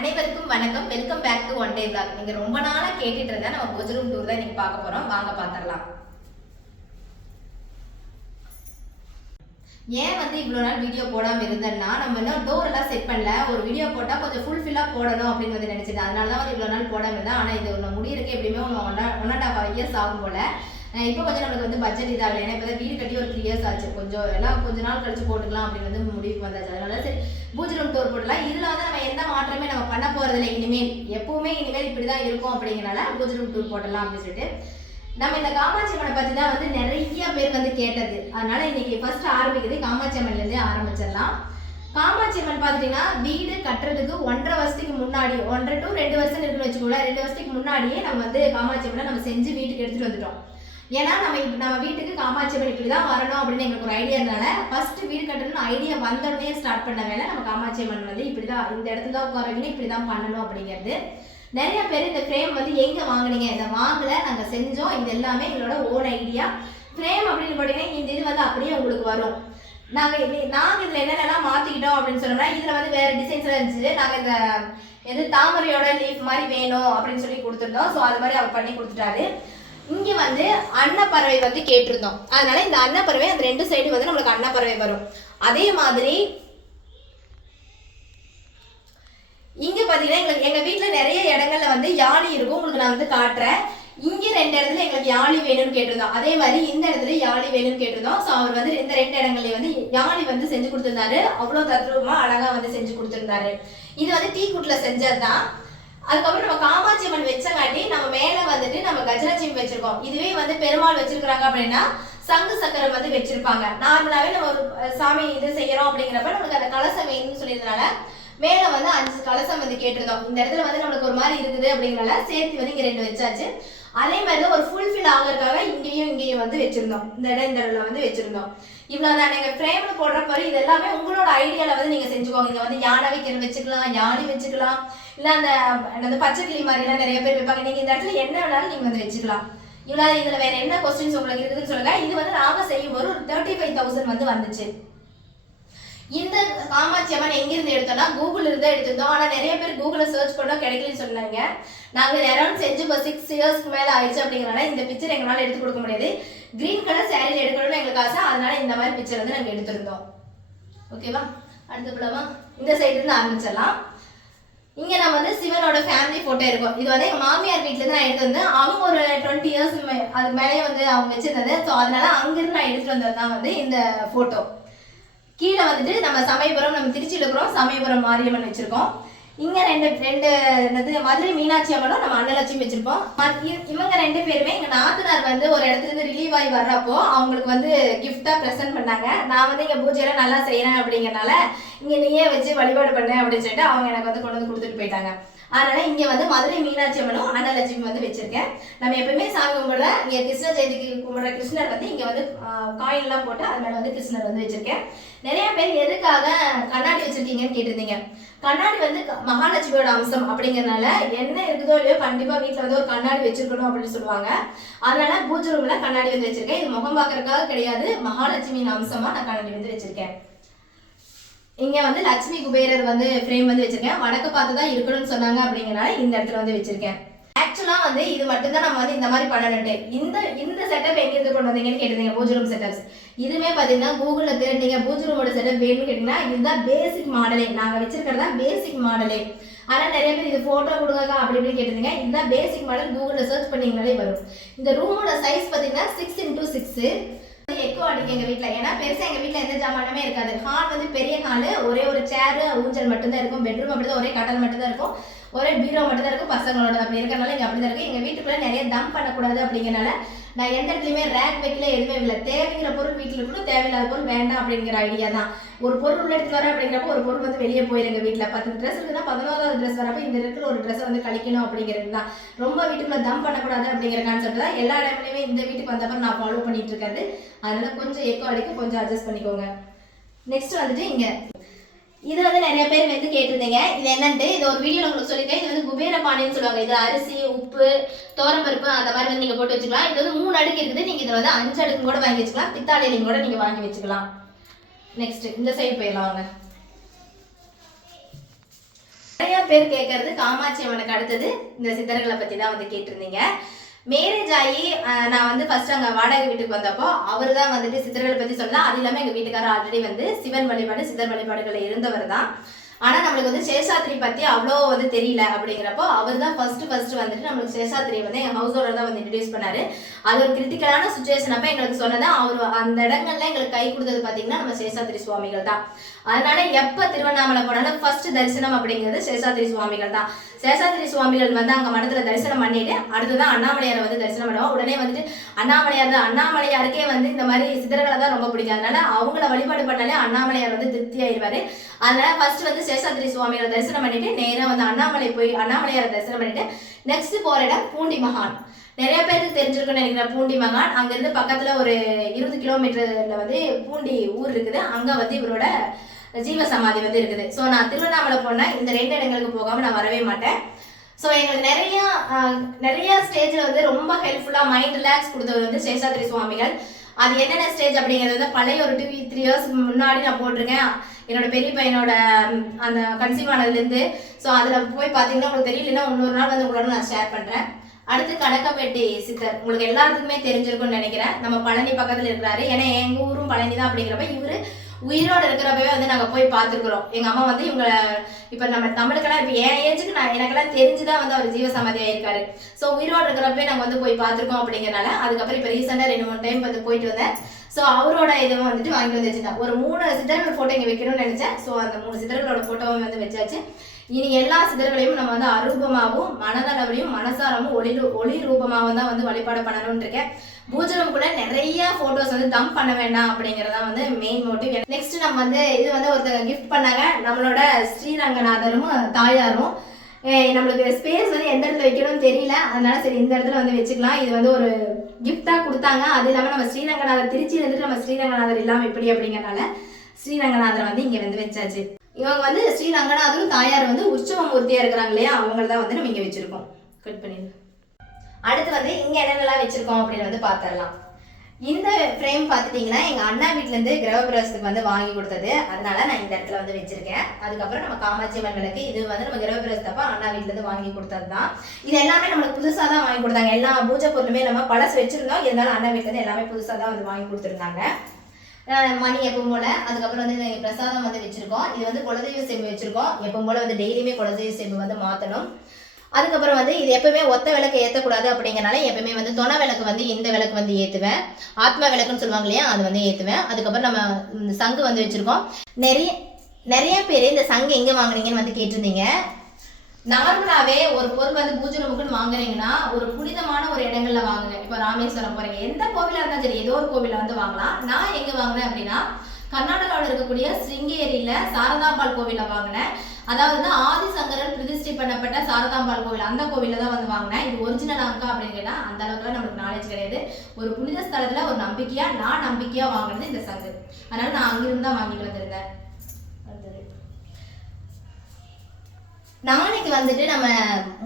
அனைவருக்கும் வணக்கம். Welcome back to one day blog நீங்க ரொம்ப நாளா கேட்டுட்டு இருந்தா நம்ம புஜரும் டூர் தான் இன்னைக்கு பார்க்க போறோம். வாங்க பாத்திரலாம். ஏன் வந்து இவ்வளோ நாள் வீடியோ போடாம இருந்தேன்னா நம்ம இன்னும் டோர் எல்லாம் செட் பண்ணல. ஒரு வீடியோ போட்டா கொஞ்சம் ஃபுல்ஃபில்லாக போடணும் அப்படின்னு வந்து நினச்சிட்டேன் அதனால தான் வந்து இவ்வளோ நாள் போடாமல் இருந்தேன். ஆனால் இது ஒன்று முடியிருக்கு எப்படியுமே ஒன்று one one and half years ஆகும் போல. இப்போ கொஞ்சம் நம்மளுக்கு வந்து பட்ஜெட் இதாகல. ஏன்னா இப்போ வீடு கட்டி ஒரு த்ரீ இயர்ஸ் ஆச்சு. கொஞ்சம் எல்லாம் கொஞ்ச நாள் கழிச்சு போட்டுக்கலாம் அப்படின்னு வந்து முடிவுக்கு வந்தாச்சு. அதனால சரி பூஜை ரூம் டோர் போடலாம் இதில் வந்து நம்ம எந்த மாற்றமே நம்ம பண்ண போகிறதில்ல இனிமேல் எப்பவுமே இனிமேல் இப்படிதான் இருக்கும் அப்படிங்கிறனால பூஜை ரூம் டூர் போடலாம் அப்படின்னு சொல்லிட்டு. நம்ம இந்த காமாட்சி அம்மனை பற்றி தான் வந்து நிறைய பேர் வந்து கேட்டது. அதனால இன்னைக்கு ஃபர்ஸ்ட் ஆரம்பிக்குது. காமாட்சி அம்மன்லேருந்தே ஆரம்பிச்சிடலாம். காமாட்சி அம்மன் பார்த்துட்டீங்கன்னா வீடு கட்டுறதுக்கு ஒன்றரை வருஷத்துக்கு முன்னாடி ஒன்றரை டு ரெண்டு வருஷம் இருக்குன்னு வச்சுக்கோங்களேன். ரெண்டு வருஷத்துக்கு முன்னாடியே நம்ம வந்து காமாட்சி அம்மனை நம்ம செஞ்சு வீட்டுக்கு எடுத்துகிட்டு வந்துட்டோம். ஏன்னா நம்ம நம்ம வீட்டுக்கு காமாட்சி அம்மன் இப்படி தான் வரணும் அப்படின்னு எங்களுக்கு ஒரு ஐடியா இருந்தனால ஃபர்ஸ்ட் வீடு கட்டணும்னு ஐடியா வந்த உடனே ஸ்டார்ட் பண்ண வேலை நம்ம காமாட்சி அம்மன் வந்து இப்படி தான் இந்த இடத்துல தான் உட்காருங்க இப்படி தான் பண்ணணும் அப்படிங்கிறது. நிறைய பேர் இந்த ஃப்ரேம் வந்து எங்கே வாங்குனீங்க? இதை வாங்கல நாங்கள் செஞ்சோம். இது எல்லாமே எங்களோட ஓன் ஐடியா ஃப்ரேம் அப்படின்னு பார்த்தீங்கன்னா இந்த இது வந்து அப்படியே உங்களுக்கு வரும். நாங்கள் இது நாங்கள் இதில் என்னென்னலாம் மாற்றிக்கிட்டோம் அப்படின்னு சொன்னோம்னா இதில் வந்து வேறு டிசைன்ஸ்லாம் இருந்துச்சு. நாங்கள் இந்த எது தாமரையோட லீஃப் மாதிரி வேணும் அப்படின்னு சொல்லி கொடுத்துருந்தோம். ஸோ அது மாதிரி அவர் பண்ணி கொடுத்துட்டாரு. இங்கே வந்து அன்னப்பறவை வந்து கேட்டிருந்தோம். அதனால இந்த அன்னப்பறவை அந்த ரெண்டு சைடு வந்து நம்மளுக்கு அன்னப்பறவை வரும். அதே மாதிரி இங்க பாத்தீங்கன்னா எங்களுக்கு எங்க வீட்டில் நிறைய இடங்கள்ல வந்து யாழி இருக்கும். உங்களுக்கு நான் வந்து காட்டுறேன். இங்க ரெண்டு இடத்துல எங்களுக்கு யாழி வேணும்னு கேட்டிருந்தோம். அதே மாதிரி இந்த இடத்துல யாழி வேணும்னு கேட்டிருந்தோம். ஸோ அவர் வந்து இந்த ரெண்டு இடங்கள்லயும் வந்து யாழி வந்து செஞ்சு கொடுத்திருந்தாரு. அவ்வளவு தத்ரூபமா அழகா வந்து செஞ்சு கொடுத்திருந்தாரு. இது வந்து டீ குட்ல செஞ்சதுதான். அதுக்கப்புறம் நம்ம காமாட்சி அம்மன் வச்சங்காட்டி நம்ம மேல வந்துட்டு நம்ம கஜலட்சுமி வச்சிருக்கோம். இதுவே வந்து பெருமாள் வச்சிருக்கிறாங்க அப்படின்னா சங்கு சக்கரம் வந்து வச்சிருப்பாங்க. நார்மலாவே நம்ம ஒரு சாமி இது செய்யறோம் அப்படிங்கிறப்ப நமக்கு அந்த கலசம் வேணும்னு சொல்லியிருந்தனால மேல வந்து அஞ்சு கலசம் வந்து கேட்டிருந்தோம். இந்த இடத்துல வந்து நம்மளுக்கு ஒரு மாதிரி இருக்குது அப்படிங்கிறனால சேர்த்து வந்து இங்க ரெண்டு வச்சாச்சு. அதே மாதிரி தான் ஒரு ஃபுல்ஃபில் ஆகிறதுக்காக இங்கேயும் இங்கேயும் வந்து வச்சுருந்தோம். இந்த இடம் இந்த இடத்துல வந்து வச்சுருந்தோம். இவ்வளோ தான். நீங்கள் ஃப்ரேமில் போடுற மாதிரி இது எல்லாமே உங்களோட ஐடியாவில் வந்து நீங்கள் செஞ்சுக்கோங்க. இங்கே வந்து யானை வைக்கிறது வச்சுக்கலாம் யானை வச்சுக்கலாம். இல்லை அந்த அந்த பச்சை கிளி மாதிரிலாம் நிறைய பேர் வைப்பாங்க. நீங்கள் இந்த இடத்துல என்ன வேணாலும் நீங்கள் வந்து வச்சுக்கலாம். இவ்வளோ இதில் வேறு என்ன கொஸ்டின்ஸ் உங்களுக்கு இருக்குதுன்னு சொல்லுங்கள் இது வந்து நாங்கள் செய்யும் போது ஒரு தேர்ட்டி ஃபைவ் தௌசண்ட் வந்து வந்துச்சு. இந்த காமாட்சி அம்மன் எங்கிருந்து எடுத்தோம்னா கூகுள் இருந்து எடுத்திருந்தோம். ஆனா நிறைய பேர் கூகுளில் சர்ச் பண்ணா கிடைக்கலன்னு சொன்னாங்க. நாங்க அரௌண்ட் செஞ்சு இப்போ சிக்ஸ் இயர்ஸ்க்கு மேல ஆயிடுச்சு அப்படிங்கறனால இந்த பிக்சர் எங்களால எடுத்து கொடுக்க முடியாது. கிரீன் கலர் சேரீல எடுக்கணும்னு எங்களுக்கு ஆசை. அதனால இந்த மாதிரி பிக்சர் வந்து நாங்க எடுத்திருந்தோம். ஓகேவா அடுத்து போலவா இந்த சைடு இருந்து ஆரம்பிச்சிடலாம். இங்க நம்ம வந்து சிவனோட ஃபேமிலி போட்டோ இருக்கும் இது வந்து எங்க மாமியார் வீட்ல இருந்து நான் எடுத்து வந்து அவங்க ஒரு டுவெண்ட்டி இயர்ஸ் அதுக்கு மேலேயே வந்து அவங்க வச்சிருந்தது. ஸோ அதனால அங்கிருந்து நான் எடுத்துட்டு வந்தது தான் வந்து இந்த போட்டோ கீழே வந்துட்டு நம்ம சமயபுரம் நம்ம திருச்சியில் இருக்கிறோம் சமயபுரம் மாரியம்மன் வச்சிருக்கோம். இங்கே ரெண்டு ரெண்டு என்னது மதுரை மீனாட்சி அம்மனும் நம்ம அன்னலட்சுமி வச்சிருப்போம். இவங்க ரெண்டு பேருமே எங்கள் நாத்தனார் வந்து ஒரு இடத்துல இருந்து ரிலீவ் ஆகி வர்றப்போ அவங்களுக்கு வந்து கிஃப்டாக ப்ரெசென்ட் பண்ணாங்க. நான் வந்து இங்கே பூஜையெல்லாம் நல்லா செய்கிறேன் அப்படிங்கறனால இங்கே நீயே வச்சு வழிபாடு பண்ண அப்படின்னு சொல்லிட்டு அவங்க எனக்கு வந்து கொண்டு வந்து கொடுத்துட்டு போயிட்டாங்க. அதனால இங்க வந்து மதுரை மீனாட்சி அம்மனும் அன்னலட்சுமி வந்து வச்சிருக்கேன். நம்ம எப்பவுமே சாமி கும்பிட இங்க கிருஷ்ண ஜெயந்திக்கு கும்பிடுற கிருஷ்ணர் வந்து இங்க வந்து காயின் எல்லாம் போட்டு அது மேல வந்து கிருஷ்ணர் வந்து வச்சிருக்கேன். நிறைய பேர் எதுக்காக கண்ணாடி வச்சிருக்கீங்கன்னு கேட்டிருந்தீங்க. கண்ணாடி வந்து க- மகாலட்சுமியோட அம்சம் அப்படிங்கறதுனால என்ன இருக்குதோ இல்லையோ கண்டிப்பா வீட்டுல வந்து ஒரு கண்ணாடி வச்சிருக்கணும் அப்படின்னு சொல்லுவாங்க. அதனால பூஜை ரூம்ல கண்ணாடி வந்து வச்சிருக்கேன். இது முகம் பார்க்கறதுக்காக கிடையாது. மகாலட்சுமியின் அம்சமா நான் கண்ணாடி வந்து வச்சிருக்கேன். இங்க வந்து லட்சுமி குபேரர் வந்து ஃப்ரேம் வந்து வச்சிருக்கேன். வடக்கு பார்த்து தான் இருக்கணும்னு சொன்னாங்க அப்படிங்கறனால இந்த இடத்துல வந்து வச்சிருக்கேன். ஆக்சுவலா வந்து இது மட்டும் தான் நம்ம வந்து இந்த மாதிரி பண்ணணுட்டு இந்த இந்த செட்டப் எங்க இருந்து கொண்டு வந்தீங்கன்னு கேட்டிருந்தீங்க பூஜை ரூம் செட்டப்ஸ் இதுவுமே பாத்தீங்கன்னா கூகுள்ல தேடினீங்க பூஜை ரூமோட செட்டப் வேணும்னு கேட்டீங்கன்னா இதுதான் பேசிக் மாடலே நாங்க வச்சிருக்கிறது தான் பேசிக் மாடலே ஆனால் நிறைய பேர் இது ஃபோட்டோ கொடுங்க அப்படி இப்படி கேட்டிருந்தீங்க. இதுதான் பேசிக் மாடல் கூகுளில் சர்ச் பண்ணிங்கனாலே வரும். இந்த ரூமோட சைஸ் பார்த்தீங்கன்னா சிக்ஸ் இன்டூ சிக்ஸு எக்கோ அடிக்கும் எங்க வீட்ல. ஏன்னா பெருசா எங்க வீட்ல எந்த ஜாமானுமே இருக்காது. ஹால் வந்து பெரிய ஹால் ஒரே ஒரு சேர் ஊஞ்சல் மட்டும்தான் இருக்கும். பெட்ரூம் அப்படிதான் ஒரே கட்டல் மட்டும்தான் இருக்கும். ஒரே பீரோ மட்டும்தான் இருக்கும். பசங்களோட அப்படி இருக்கறனால இங்க அப்படிதான் இருக்கு. எங்க வீட்டுக்குள்ள நிறைய தம் பண்ணக்கூடாது அப்படிங்கறனால நான் எந்த இடத்துலையுமே ரேக் வைக்கல எதுவுமே இல்லை தேவைங்கிற பொருள் வீட்டில் கூட தேவையில்லாத பொருள் வேண்டாம் அப்படிங்கிற ஐடியா தான். ஒரு பொருள் உள்ள எடுத்து வர அப்படிங்கிறப்ப ஒரு பொருள் வந்து வெளியே போயிருங்க வீட்டில். பத்து ட்ரெஸ் இருக்குன்னா பதினோராவது ட்ரெஸ் வரப்ப இந்த இடத்துல ஒரு ட்ரெஸ் வந்து கழிக்கணும் அப்படிங்கிறது தான். ரொம்ப வீட்டுக்குள்ள தம் பண்ணக்கூடாது அப்படிங்கிற கான்செப்ட் தான். எல்லா இடத்துலையுமே இந்த வீட்டுக்கு வந்தப்ப நான் ஃபாலோ பண்ணிட்டு இருக்கிறது. அதனால கொஞ்சம் எக்கோ அடிக்க கொஞ்சம் அட்ஜஸ்ட் பண்ணிக்கோங்க. நெக்ஸ்ட் வந்துட்டு இங்கே இது வந்து நிறைய பேர் வந்து கேட்டிருந்தீங்க. இது என்னன்ட்டு இது ஒரு வீடியோ உங்களுக்கு சொல்லியிருக்கேன். இது வந்து குபேர பானைன்னு சொல்லுவாங்க. இது அரிசி உப்பு தோரம்பருப்பு அந்த மாதிரி வந்து நீங்க போட்டு வச்சுக்கலாம். இது வந்து மூணு அடுக்கு இருக்குது. நீங்க இதுல வந்து அஞ்சு அடுக்கு கூட வாங்கி வச்சுக்கலாம். பித்தாளையிலையும் கூட நீங்க வாங்கி வச்சுக்கலாம். நெக்ஸ்ட் இந்த சைடு போயிடலாம் வாங்க. நிறைய பேர் கேட்கறது காமாட்சி அம்மனுக்கு அடுத்தது. இந்த சித்தர்களை பத்தி தான் வந்து கேட்டிருந்தீங்க. மேரேஜ் ஆகி நான் வந்து ஃபர்ஸ்ட் அங்கே வாடகை வீட்டுக்கு வந்தப்போ அவர் தான் வந்துட்டு சித்தர்களை பற்றி சொன்னா அது இல்லாமல் எங்கள் வீட்டுக்காரர் ஆல்ரெடி வந்து சிவன் வழிபாடு சித்தர் வழிபாடுகள் இருந்தவர் தான். ஆனால் நம்மளுக்கு வந்து சேஷாத்திரி பற்றி அவ்வளோ வந்து தெரியல அப்படிங்கிறப்போ அவர் தான் ஃபர்ஸ்ட் ஃபர்ஸ்ட் வந்துட்டு நம்மளுக்கு சேஷாத்திரியை வந்து எங்கள் ஹவுஸ் ஓனர் தான் வந்து இன்ட்ரடியூஸ் பண்ணாரு. அது ஒரு கிரிட்டிக்கலான சுச்சுவேஷன் அப்போ எங்களுக்கு சொன்னது அவர் அந்த இடங்கள்ல எங்களுக்கு கை கொடுத்தது பார்த்தீங்கன்னா நம்ம சேஷாத்திரி சுவாமிகள் தான். அதனால எப்போ திருவண்ணாமலை போனாலும் ஃபர்ஸ்ட் தரிசனம் அப்படிங்கிறது சேஷாத்திரி சுவாமிகள் தான். சேஷாத்திரி சுவாமிகள் வந்து அங்கே மடத்தில் தரிசனம் பண்ணிட்டு அடுத்ததான் அண்ணாமலையாரை வந்து தரிசனம் பண்ணுவோம் உடனே வந்துட்டு அண்ணாமலையார் தான் அண்ணாமலையாருக்கே வந்து இந்த மாதிரி சித்தர்களை தான் ரொம்ப பிடிக்கும். அதனால அவங்கள வழிபாடு பண்ணாலே அண்ணாமலையார் வந்து திருப்தி ஆயிடுவாரு. அதனால ஃபர்ஸ்ட் வந்து சேஷாத்திரி சுவாமிகளை தரிசனம் பண்ணிட்டு நேராக வந்து அண்ணாமலை போய் அண்ணாமலையாரை தரிசனம் பண்ணிட்டு நெக்ஸ்ட் போற இடம் பூண்டி மகான். நிறைய பேருக்கு தெரிஞ்சிருக்குன்னு நினைக்கிறேன் பூண்டி மகான். அங்கேருந்து பக்கத்தில் ஒரு இருபது கிலோமீட்டரில் வந்து பூண்டி ஊர் இருக்குது. அங்கே வந்து இவரோட ஜீவ சமாதி வந்து இருக்குது. ஸோ நான் திருவண்ணாமலை போனேன் இந்த ரெண்டு இடங்களுக்கு போகாம நான் வரவே மாட்டேன். ஸோ எங்களுக்கு நிறைய நிறைய ஸ்டேஜில் வந்து ரொம்ப ஹெல்ப்ஃபுல்லாக மைண்ட் ரிலாக்ஸ் கொடுத்தவர் வந்து சேஷாத்ரி சுவாமிகள். அது என்னென்ன ஸ்டேஜ் அப்படிங்கிறது வந்து பழைய ஒரு டூ த்ரீ இயர்ஸ் முன்னாடி நான் போட்டிருக்கேன். என்னோட பெரிய பையனோட அந்த கன்சீவ் ஆனதுலேருந்து. ஸோ அதில் போய் பார்த்தீங்கன்னா உங்களுக்கு தெரியலன்னா இன்னொரு நாள் வந்து உங்களோட நான் ஷேர் பண்ணுறேன் அடுத்து கடக்கப்பேட்டி சித்தர். உங்களுக்கு எல்லாத்துக்குமே தெரிஞ்சிருக்கும்னு நினைக்கிறேன். நம்ம பழனி பக்கத்தில் இருக்கிறாரு. ஏன்னா எங்கள் ஊரும் பழனி தான் அப்படிங்கிறப்ப இவரு உயிரோட இருக்கிறப்பவே வந்து நாங்கள் போய் பார்த்துருக்குறோம். எங்கள் அம்மா வந்து இவங்க இப்போ நம்ம நம்மளுக்கெல்லாம் இப்போ என் ஏஜுக்கு நான் எனக்கெல்லாம் தெரிஞ்சுதான் வந்து அவர் ஜீவசமாதி ஆயிருக்காரு ஸோ உயிரோட இருக்கிறப்பவே நாங்கள் வந்து போய் பார்த்துருக்கோம் அப்படிங்கிறனால அதுக்கப்புறம் இப்போ ரீசெண்டாக ரெண்டு மூணு டைம் வந்து போயிட்டு வந்தேன். ஸோ அவரோட இதுவும் வந்துட்டு வாங்கி வந்து வச்சுருந்தேன். ஒரு மூணு சித்தர்கள் ஃபோட்டோ இங்கே வைக்கணும்னு நினச்சேன். ஸோ அந்த மூணு சித்தர்களோட ஃபோட்டோவும் வந்து வச்சாச்சு. இனி எல்லா சிதர்களையும் நம்ம வந்து அரூபமாகவும் மனதளவிலையும் மனசாரமும் ஒளி ரூ- ஒளி ரூபமாகவும் தான் வந்து வழிபாடு பண்ணணும்னு இருக்கேன். பூஜை room கூட நிறைய போட்டோஸ் வந்து தம் பண்ண வேண்டாம் அப்படிங்கறதா வந்து மெயின் மோட்டிவ் நெக்ஸ்ட் நம்ம வந்து இது வந்து ஒருத்தர் கிஃப்ட் பண்ணாங்க. நம்மளோட ஸ்ரீரங்கநாதரும் தாயாரும். நம்மளுக்கு ஸ்பேஸ் வந்து எந்த இடத்துல வைக்கணும்னு தெரியல. அதனால சரி இந்த இடத்துல வந்து வச்சுக்கலாம். இது வந்து ஒரு கிஃப்டாக கொடுத்தாங்க. அது இல்லாமல் நம்ம ஸ்ரீரங்கநாதர் திருச்சி வந்துட்டு நம்ம ஸ்ரீரங்கநாதர் இல்லாமல் எப்படி அப்படிங்கறனால ஸ்ரீரங்கநாதரை வந்து இங்க வந்து வச்சாச்சு. இவங்க வந்து ஸ்ரீரங்கநாதரும் தாயார் வந்து உற்சவ மூர்த்தியா இருக்கிறாங்க இல்லையா? அவங்கள தான் வந்து நம்ம இங்க வச்சிருக்கோம். கட் பண்ணிடுங்க அடுத்து வந்து இங்க என்னென்னலாம் வச்சிருக்கோம் அப்படின்னு வந்து பார்த்துடலாம் இந்த ஃப்ரேம் பார்த்துட்டிங்கன்னா எங்கள் அண்ணா வீட்டிலேருந்து கிரகப்பிரவேசத்துக்கு வந்து வாங்கி கொடுத்தது. அதனால நான் இந்த இடத்துல வந்து வச்சுருக்கேன். அதுக்கப்புறம் நம்ம காமாட்சி அம்மன் இது வந்து நம்ம கிரகப்பிரவேசத்தப்ப அண்ணா வீட்டிலேருந்து வாங்கி கொடுத்தது தான் இது எல்லாமே நம்மளுக்கு புதுசாக தான் வாங்கி கொடுத்தாங்க. எல்லா பூஜை பொருளுமே நம்ம பழசு வச்சிருந்தோம். இருந்தாலும் அண்ணா வீட்டிலேருந்து எல்லாமே புதுசாக தான் வந்து வாங்கி கொடுத்துருந்தாங்க. மணி எப்பவும் போல. அதுக்கப்புறம் வந்து பிரசாதம் வந்து வச்சுருக்கோம். இது வந்து குலதெய்வ சேமி வச்சுருக்கோம். எப்பவும் போல வந்து டெய்லியுமே குலதெய்வ சேமி வந்து மாற்றணும் அதுக்கப்புறம் வந்து இது எப்பவுமே ஒத்த விளக்கு ஏற்றக்கூடாது அப்படிங்கறனால எப்பவுமே வந்து துணை விளக்கு வந்து இந்த விளக்கு வந்து ஏற்றுவேன் ஆத்மா விளக்குன்னு சொல்லுவாங்க இல்லையா அது வந்து ஏற்றுவேன் அதுக்கப்புறம் நம்ம இந்த சங்கு வந்து வச்சுருக்கோம். நிறைய நிறைய பேர் இந்த சங்கு எங்கே வாங்குனீங்கன்னு வந்து கேட்டிருந்தீங்க. நார்மலாகவே ஒரு பொருள் வந்து பூஜை ரூமுக்குன்னு வாங்குறீங்கன்னா ஒரு புனிதமான ஒரு இடங்கள்ல வாங்குங்க. இப்போ ராமேஸ்வரம் போகிறீங்க எந்த கோவிலாக இருந்தாலும் சரி ஏதோ ஒரு கோவிலில் வந்து வாங்கலாம். நான் எங்கே வாங்கினேன் அப்படின்னா கர்நாடகாவில் இருக்கக்கூடிய சிருங்கேரியில சாரதாம்பாள் கோவிலில் வாங்கினேன். அதாவது ஆதிசங்கரன் பிரதிஷ்டை பண்ணப்பட்ட சாரதாம்பாள் கோவில். அந்த கோவிலில் தான் வந்து வாங்கினேன். இது ஒரிஜினல் அங்கா அப்படின்னு அந்த அளவுக்குலாம் நம்மளுக்கு நாலேஜ் கிடையாது. ஒரு புனித ஸ்தலத்துல ஒரு நம்பிக்கையா நான் நம்பிக்கையா வாங்கினது இந்த சங்கு. அதனால நான் அங்கிருந்து தான் வாங்கிட்டு வந்திருந்தேன். நாளைக்கு வந்துட்டு நம்ம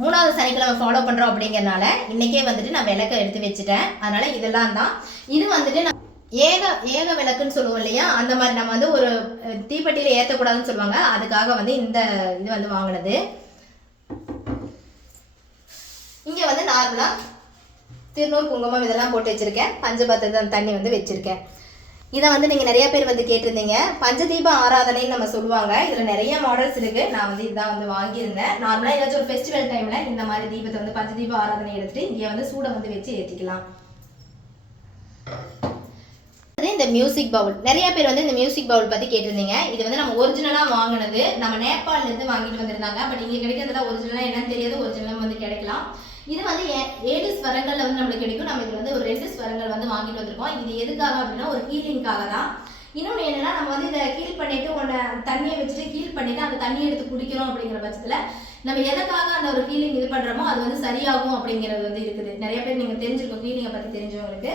மூணாவது சனிக்கிழமை ஃபாலோ பண்றோம் அப்படிங்கறனால இன்னைக்கே வந்துட்டு நான் விளக்க எடுத்து வச்சுட்டேன். அதனால இதெல்லாம் தான். இது வந்துட்டு நான் ஏக ஏக விளக்குன்னு சொல்லுவோம் இல்லையா? அந்த மாதிரி நம்ம வந்து ஒரு தீப்பெட்டியில் ஏற்றக்கூடாதுன்னு சொல்லுவாங்க. அதுக்காக வந்து இந்த இது வந்து வாங்கினது. இங்கே வந்து நார்மலாக திருநூறு குங்குமம் இதெல்லாம் போட்டு வச்சுருக்கேன். பஞ்சபத்திரம் தண்ணி வந்து வச்சுருக்கேன். இதை வந்து நீங்கள் நிறைய பேர் வந்து கேட்டிருந்தீங்க. பஞ்சதீப ஆராதனைன்னு நம்ம சொல்லுவாங்க. இதில் நிறைய மாடல்ஸ் இருக்குது நான் வந்து இதுதான் வந்து வாங்கியிருந்தேன். நார்மலாக ஏதாச்சும் ஒரு ஃபெஸ்டிவல் டைமில் இந்த மாதிரி தீபத்தை வந்து பஞ்சதீப ஆராதனை எடுத்துகிட்டு இங்கே வந்து சூடை வந்து வச்சு ஏற்றிக்கலாம் இந்த மியூசிக் பவுல் நிறைய பேர் வந்து இந்த மியூசிக் பவுல் பற்றி கேட்டிருந்தீங்க. இது வந்து நம்ம ஒரிஜினலாக வாங்கினது. நம்ம நேபாளிலேருந்து வாங்கிட்டு வந்திருந்தாங்க. பட் இங்கே கிடைக்கிறதுல ஒரிஜினலாக என்னன்னு தெரியாது. ஒரிஜினலாக வந்து கிடைக்கலாம். இது வந்து ஏ- ஏழு ஸ்வரங்களில் வந்து நம்மளுக்கு கிடைக்கும். நம்ம இது வந்து ஒரு ரெண்டு ஸ்வரங்கள் வந்து வாங்கிட்டு வந்திருக்கோம். இது எதுக்காக அப்படின்னா ஒரு ஹீலிங்காக தான். இன்னொன்று என்னன்னா நம்ம வந்து இதை ஹீல் பண்ணிட்டு உன்னை தண்ணியை வச்சுட்டு ஹீல் பண்ணிட்டு அந்த தண்ணியை எடுத்து குடிக்கிறோம் அப்படிங்கிற பட்சத்தில் நம்ம எதுக்காக அந்த ஒரு ஹீலிங் இது பண்ணுறோமோ அது வந்து சரியாகும் அப்படிங்கிறது வந்து இருக்குது. நிறைய பேர் நீங்கள் தெரிஞ்சிருக்கோம் ஹீலிங்கை பற்றி தெரிஞ்சவங்களுக்கு.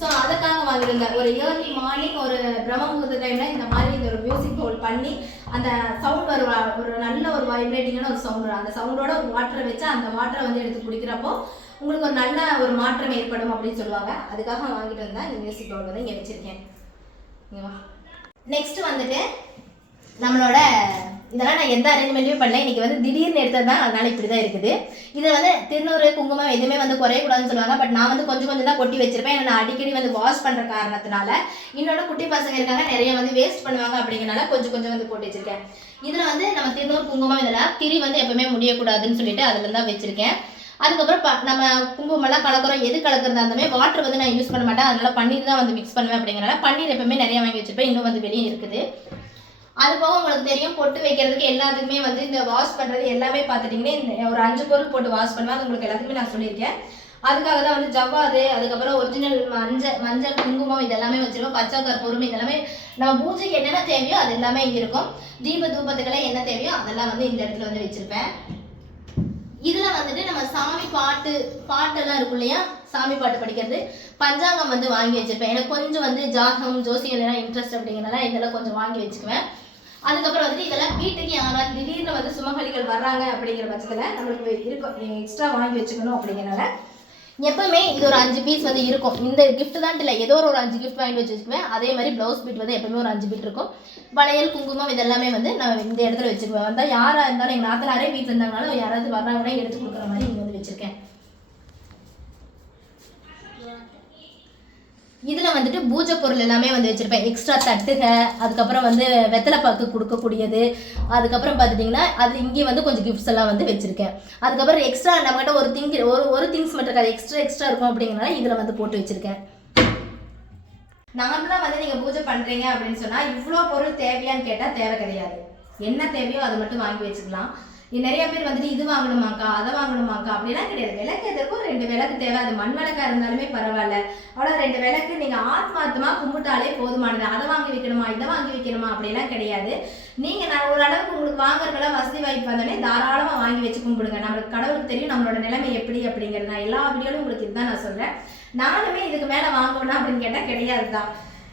ஸோ அதுக்காக வாங்கியிருந்தேன் ஒரு இயர்லி மார்னிங் ஒரு பிரம்ம முகூர்த்த டைம்ல இந்த மாதிரி இந்த ஒரு மியூசிக் ஹோல் பண்ணி அந்த சவுண்ட் ஒரு ஒரு நல்ல ஒரு வைப்ரேட்டிங்கான ஒரு சவுண்ட் வரும். அந்த சவுண்டோட ஒரு வாட்டரை வச்சு அந்த வாட்டரை வந்து எடுத்து குடிக்கிறப்போ உங்களுக்கு ஒரு நல்ல ஒரு மாற்றம் ஏற்படும் அப்படின்னு சொல்லுவாங்க. அதுக்காக வாங்கிட்டு வந்தேன் இந்த மியூசிக் ஹோல் வந்து இங்கே வச்சிருக்கேன். நெக்ஸ்ட் வந்துட்டு நம்மளோட இதெல்லாம் நான் எந்த அரேஞ்ச்மெண்ட்டுமே பண்ணல. இன்னைக்கு வந்து திடீர்னு எடுத்தது தான் அதனால இப்படி தான் இருக்குது. இதில் வந்து திருநூறு குங்குமம் எதுவுமே வந்து குறையக்கூடாதுன்னு சொல்லுவாங்க. பட் நான் வந்து கொஞ்சம் கொஞ்சம் தான் கொட்டி வச்சிருப்பேன். ஏன்னா நான் அடிக்கடி வந்து வாஷ் பண்ணுற காரணத்தினால. இன்னொன்று குட்டி பசங்க இருக்காங்க. நிறைய வந்து வேஸ்ட் பண்ணுவாங்க அப்படிங்கிறனால கொஞ்சம் கொஞ்சம் வந்து போட்டு வச்சிருக்கேன். இதில் வந்து நம்ம திருநூறு குங்குமம் இதெல்லாம் திரி வந்து எப்பவுமே முடியக்கூடாதுன்னு சொல்லிட்டு அதில் தான் வச்சிருக்கேன். அதுக்கப்புறம் ப நம்ம குங்குமம்லாம் கலக்குறோம். எது கலக்கிறதா இருந்தாலுமே வாட்டர் வந்து நான் யூஸ் பண்ண மாட்டேன். அதனால பன்னீர் தான் வந்து மிக்ஸ் பண்ணுவேன் அப்படிங்கிறனால பன்னீர் எப்பவுமே நிறைய வாங்கி வச்சிருப்பேன். இன்னும் வந்து வெளியே இருக்குது. அது போக உங்களுக்கு தெரியும் பொட்டு வைக்கிறதுக்கு எல்லாத்துக்குமே வந்து இந்த வாஷ் பண்ணுறது எல்லாமே பார்த்துட்டிங்கன்னா இந்த ஒரு அஞ்சு பொருள் போட்டு வாஷ் பண்ணுவேன். அது உங்களுக்கு எல்லாத்துக்குமே நான் சொல்லியிருக்கேன். அதுக்காக தான் வந்து ஜவ்வாது அதுக்கப்புறம் ஒரிஜினல் மஞ்சள் மஞ்சள் குங்குமம் இதெல்லாமே வச்சிருக்கோம். பச்சை கற்பூரம் இதெல்லாமே. நம்ம பூஜைக்கு என்னென்ன தேவையோ அது எல்லாமே இங்கே இருக்கும். தீப தூபத்துக்கெல்லாம் என்ன தேவையோ அதெல்லாம் வந்து இந்த இடத்துல வந்து வச்சிருப்பேன். இதுல வந்துட்டு நம்ம சாமி பாட்டு பாட்டெல்லாம் இருக்கும் இல்லையா? சாமி பாட்டு படிக்கிறது. பஞ்சாங்கம் வந்து வாங்கி வச்சிருப்பேன். எனக்கு கொஞ்சம் வந்து ஜாதகம் ஜோசியம் எல்லாம் இன்ட்ரெஸ்ட் அப்படிங்கிறனால இதெல்லாம் கொஞ்சம் வாங்கி வச்சுக்குவேன். அதுக்கப்புறம் வந்துட்டு இதெல்லாம் வீட்டுக்கு யாராவது திடீர்னு வந்து சுமகலிகள் வர்றாங்க அப்படிங்கிற பட்சத்தில் நம்மளுக்கு இருக்கும் எக்ஸ்ட்ரா வாங்கி வச்சுக்கணும் அப்படிங்கிறனால எப்பவுமே இது ஒரு அஞ்சு பீஸ் வந்து இருக்கும். இந்த கிஃப்ட் தான் இல்லை ஏதோ ஒரு அஞ்சு கிஃப்ட் வாங்கி வச்சு வச்சுக்குவேன் அதே மாதிரி ப்ளவுஸ் பீட் வந்து எப்பவுமே ஒரு அஞ்சு பீட் இருக்கும். வளையல் குங்குமம் இதெல்லாமே வந்து நான் இந்த இடத்துல வச்சுக்குவேன் வந்தால் யாராக இருந்தாலும் எங்கள் நாத்தனாரே வீட்டில் இருந்தாங்கனாலும் யாராவது வர்றாங்கன்னா எடுத்து கொடுக்குற மாதிரி இங்கே வந்து வச்சுருக்கேன். இதில் வந்துட்டு பூஜை பொருள் எல்லாமே வந்து வச்சுருப்பேன். எக்ஸ்ட்ரா தட்டுக அதுக்கப்புறம் வந்து வெத்தலை பாக்கு கொடுக்கக்கூடியது. அதுக்கப்புறம் பார்த்துட்டிங்கன்னா அது இங்கே வந்து கொஞ்சம் கிஃப்ட்ஸ் எல்லாம் வந்து வச்சுருக்கேன். அதுக்கப்புறம் எக்ஸ்ட்ரா நம்மகிட்ட ஒரு திங்க் ஒரு ஒரு திங்ஸ் மட்டும் இருக்காது. எக்ஸ்ட்ரா எக்ஸ்ட்ரா இருக்கும் அப்படிங்கிறனால இதில் வந்து போட்டு வச்சுருக்கேன். நார்மலாக வந்து நீங்கள் பூஜை பண்ணுறீங்க அப்படின்னு சொன்னால் இவ்வளோ பொருள் தேவையான்னு கேட்டால் தேவை கிடையாது. என்ன தேவையோ அதை மட்டும் வாங்கி வச்சுக்கலாம். நிறைய பேர் வந்துட்டு இது வாங்கணுமாக்கா அதை வாங்கணுமாக்கா அப்படிலாம் கிடையாது. விளக்கு எதற்கும் ரெண்டு விளக்கு தேவை. அது மண் விளக்கா இருந்தாலுமே பரவாயில்ல. அவ்வளோ ரெண்டு விளக்கு நீங்கள் ஆத்மார்த்தமாக கும்பிட்டாலே போதுமானது. அதை வாங்கி வைக்கணுமா இதை வாங்கி வைக்கணுமா அப்படிலாம் கிடையாது. நீங்கள் நான் ஓரளவுக்கு உங்களுக்கு வாங்குறவங்களாம் வசதி வாய்ப்பு வந்தோடனே தாராளமாக வாங்கி வச்சு கும்பிடுங்க. நம்மளுக்கு கடவுளுக்கு தெரியும் நம்மளோட நிலைமை எப்படி அப்படிங்கிறது. நான் எல்லா வீடியோலையும் உங்களுக்கு இதுதான் நான் சொல்கிறேன் நானுமே இதுக்கு மேலே வாங்கணும் அப்படின்னு கேட்டால் கிடையாது தான்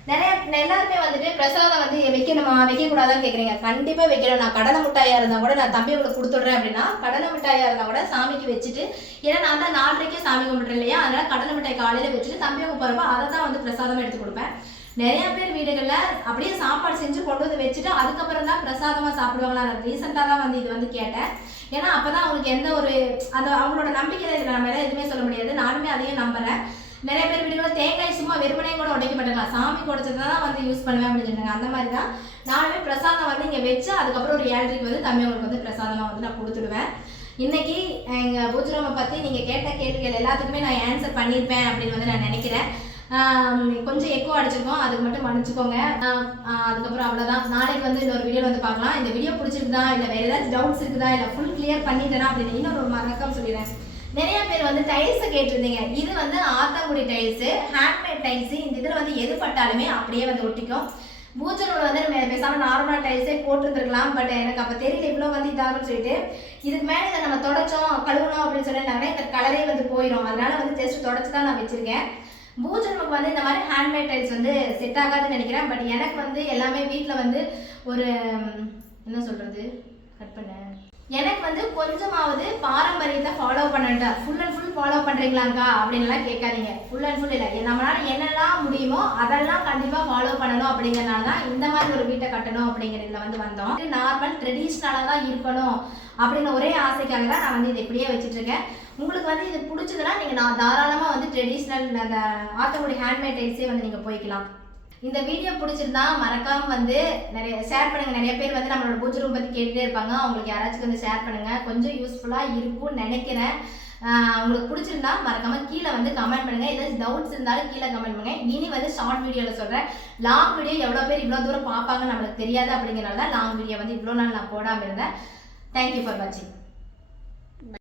நிறைய எல்லாருமே வந்துட்டு பிரசாதம் வந்து வைக்கணுமா? வைக்கக்கூடாதான்னு கேட்குறீங்க கண்டிப்பாக வைக்கணும். நான் கடலை மிட்டாயாக இருந்தால் கூட நான் தம்பி உங்களுக்கு கொடுத்துட்றேன் அப்படின்னா கடலை மிட்டாயாக இருந்தால் கூட சாமிக்கு வச்சுட்டு ஏன்னா நான் தான் நாலரைக்கே சாமி கும்பிட்றேன் இல்லையா? அதனால கடலை மிட்டாய் காலையில் வச்சுட்டு தம்பி போகிறப்ப அதை தான் வந்து பிரசாதமாக எடுத்து கொடுப்பேன். நிறைய பேர் வீடுகளில் அப்படியே சாப்பாடு செஞ்சு கொண்டு வந்து வச்சுட்டு அதுக்கப்புறம் தான் பிரசாதமாக சாப்பிடுவாங்களா? நான் ரீசெண்டாக தான் வந்து இது வந்து கேட்டேன். ஏன்னா அப்போ தான் அவங்களுக்கு எந்த ஒரு அந்த அவங்களோட நம்பிக்கை நம்ம எல்லாம் எதுவுமே சொல்ல முடியாது. நானுமே அதையும் நம்புறேன். நிறைய பேர் வீடுகளில் தேங்காய் சும்மா வெறுமனே கூட உடைக்க சாமி குடைச்சது தான் வந்து யூஸ் பண்ணுவேன் அப்படின்னு சொன்னாங்க அந்த மாதிரி தான் நானுமே பிரசாதம் வந்து இங்கே வச்சு அதுக்கப்புறம் ஒரு ஏழரைக்கு வந்து தம்பி வந்து பிரசாதமாக வந்து நான் கொடுத்துடுவேன். இன்னைக்கு எங்கள் பூஜ்ரமை பற்றி நீங்கள் கேட்ட கேள்விகள் எல்லாத்துக்குமே நான் ஆன்சர் பண்ணியிருப்பேன் அப்படின்னு வந்து நான் நினைக்கிறேன். கொஞ்சம் எக்கோ அடிச்சிருக்கோம். அதுக்கு மட்டும் மன்னிச்சுக்கோங்க. அதுக்கப்புறம் அவ்வளோதான் நாளைக்கு வந்து இன்னொரு வீடியோ வந்து பார்க்கலாம். இந்த வீடியோ பிடிச்சிருக்குதா? இல்லை வேறு ஏதாச்சும் டவுட்ஸ் இருக்குதா? இல்லை ஃபுல் கிளியர் பண்ணிட்டேனா அப்படின்னு இன்னொரு ஒரு மறக்காம சொல்லிடுறேன். நிறைய பேர் வந்து டைல்ஸை கேட்டிருந்தீங்க. இது வந்து ஆத்தாங்குடி டைல்ஸு ஹேண்ட்மேட் டைல்ஸு இந்த இதில் வந்து எது பட்டாலுமே அப்படியே வந்து ஒட்டிக்கும். பூஜனோட வந்து நம்ம பேசாமல் நார்மலாக டைல்ஸே போட்டுருந்துருக்கலாம். பட் எனக்கு அப்போ தெரியல இவ்வளோ வந்து இதாகும்னு சொல்லிட்டு. இதுக்கு மேலே இதை நம்ம தொடச்சோம் கழுவணும் அப்படின்னு சொல்லியிருந்தாங்கன்னா இந்த கலரே வந்து போயிடும் அதனால வந்து ஜஸ்ட் தொடச்சி தான் நான் வச்சிருக்கேன். பூஜை வந்து இந்த மாதிரி ஹேண்ட்மேட் டைல்ஸ் வந்து செட் ஆகாதுன்னு நினைக்கிறேன். பட் எனக்கு வந்து எல்லாமே வீட்டில் வந்து ஒரு என்ன சொல்கிறது கட் பண்ண. எனக்கு வந்து கொஞ்சமாவது பாரம்பரியத்தை ஃபாலோ பண்ணட்டா ஃபுல் அண்ட் ஃபுல் ஃபாலோ பண்ணுறீங்களாங்கா அப்படின்லாம் கேட்காதீங்க. ஃபுல் அண்ட் ஃபுல் இல்லை. நம்மளால என்னெல்லாம் முடியுமோ அதெல்லாம் கண்டிப்பாக ஃபாலோ பண்ணணும் அப்படிங்கிறனால தான் இந்த மாதிரி ஒரு வீட்டை கட்டணும் அப்படிங்கிறதுல வந்து வந்தோம். நார்மல் ட்ரெடிஷ்னலாக தான் இருக்கணும் அப்படின்னு ஒரே ஆசைக்காக தான் நான் வந்து இதை இப்படியே வச்சுட்ருக்கேன். உங்களுக்கு வந்து இது பிடிச்சதுன்னா நீங்கள் நான் தாராளமாக வந்து ட்ரெடிஷ்னல் அந்த ஆத்தங்குடி ஹேண்ட்மேட் டைல்ஸே வந்து நீங்கள் போய்க்கலாம். இந்த வீடியோ பிடிச்சிருந்தா மறக்காம வந்து நிறைய ஷேர் பண்ணுங்க. நிறைய பேர் வந்து நம்மளோட பூஜை ரூம் பத்தி கேட்டுட்டே இருப்பாங்க. அவங்களுக்கு யாராச்சும் வந்து ஷேர் பண்ணுங்க. கொஞ்சம் யூஸ்ஃபுல்லா இருக்கும்னு நினைக்கிறேன். உங்களுக்கு பிடிச்சிருந்தா மறக்காம கீழே வந்து கமெண்ட் பண்ணுங்க. ஏதாச்சும் டவுட்ஸ் இருந்தாலும் கீழே கமெண்ட் பண்ணுங்க. இனி வந்து ஷார்ட் வீடியோல சொல்றேன். லாங் வீடியோ எவ்வளோ பேர் இவ்வளோ தூரம் பார்ப்பாங்க நம்மளுக்கு தெரியாது அப்படிங்கிறனால லாங் வீடியோ வந்து இவ்வளோ நாள் நான் போடாமல் இருந்தேன். தேங்க்யூ ஃபார் வாட்சிங்